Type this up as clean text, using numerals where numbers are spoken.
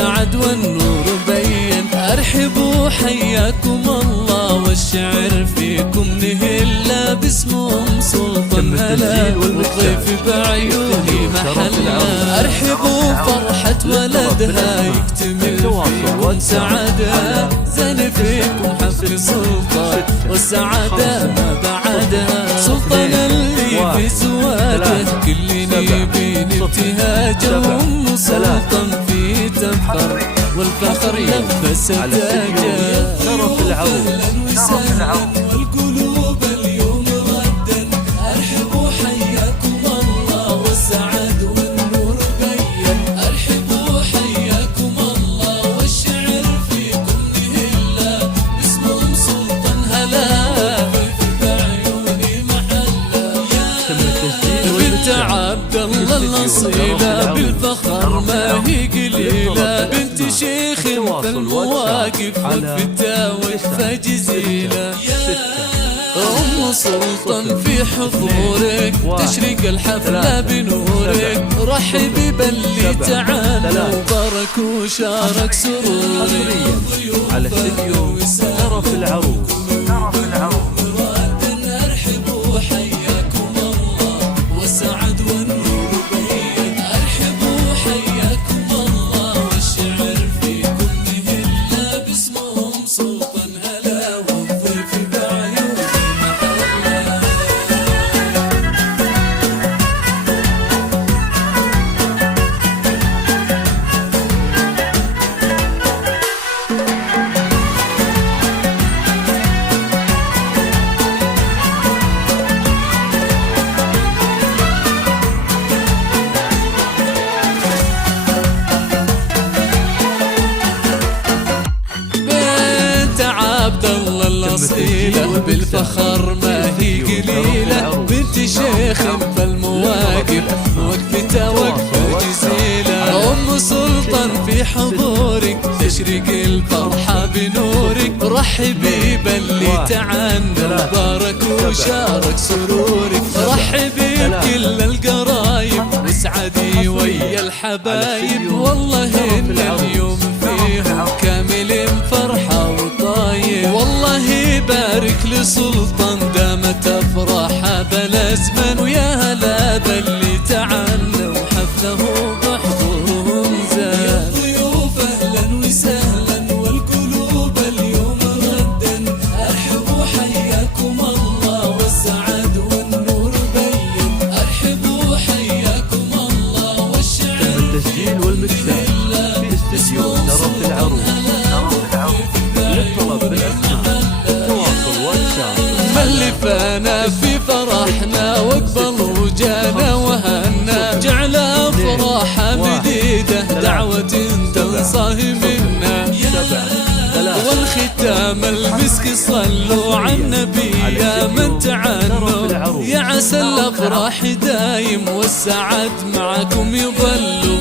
والسعد والنور بين. ارحبوا حياكم الله والشعر فيكم نهلا باسمهم سلطان هلا والضيف بعيوني محلا. ارحبوا فرحة ولدها يكتمل فيكم سعادة زين فيكم حفل سلطان والسعادة ما بعدها. سلطان اللي في زواجه كلني بين ابتهاجه وام سلطان في تفخر والفخر لبس تاجه. شرف العروس والقلوب اليوم غدا. ارحبوا حياكم الله والسعد والنور بين. ارحبوا حياكم الله والشعر فيكم نهلا باسمهم سلطان هلا بعيوني محلا. بنت عبد الله الاصيله بالفخر ما هي قليله. بنت شيخ فالمواقف والفتى وقفه جزيله. أم سلطان في حضورك تشرق الحفلة بنورك. رحبي باللي تعانى وبارك وشارك سرورك. على استديو شرف العروس. ارحبوا حياكم الله والسعد والنور بين. ارحبوا حياكم الله والشعر فيكم نهلا باسمهم سلطان هلا والضيف بعيوني محلا. عبد الله الاصيله بالفخر ما هي قليله. بنت شيخ فالمواقف وقفتها وقفه جزيله. ام سلطان في حضورك تشرق الفرحه بنورك. رحبي باللي تعنى وبارك وشارك سرورك. رحبي بكل القرايب واسعدي ويا الحبايب. والله ان اليوم فيهم كامل فرحه وطايب. والله بارك لسلطان دامت افراحه بلا زمن. ويا هلا باللي تعنى وحفله بحضورهم زاد. يا ضيوف اهلا وسهلا والقلوب اليوم غدا. ارحبوا حياكم الله والسعد والنور بين. ارحبوا حياكم الله والشعر التسجيل والمكساج في استديو شرف العروس. للطلب بالاسماء تواصل واتساب. ملفانا في فرحنا واقبل وجانا وهنا. جعل افراحا مديده دعوة تنصاه منا. والختام المسك صلوا على النبي يا من تعنوا. يا عسى الافراح دايم والسعد معكم يظلوا.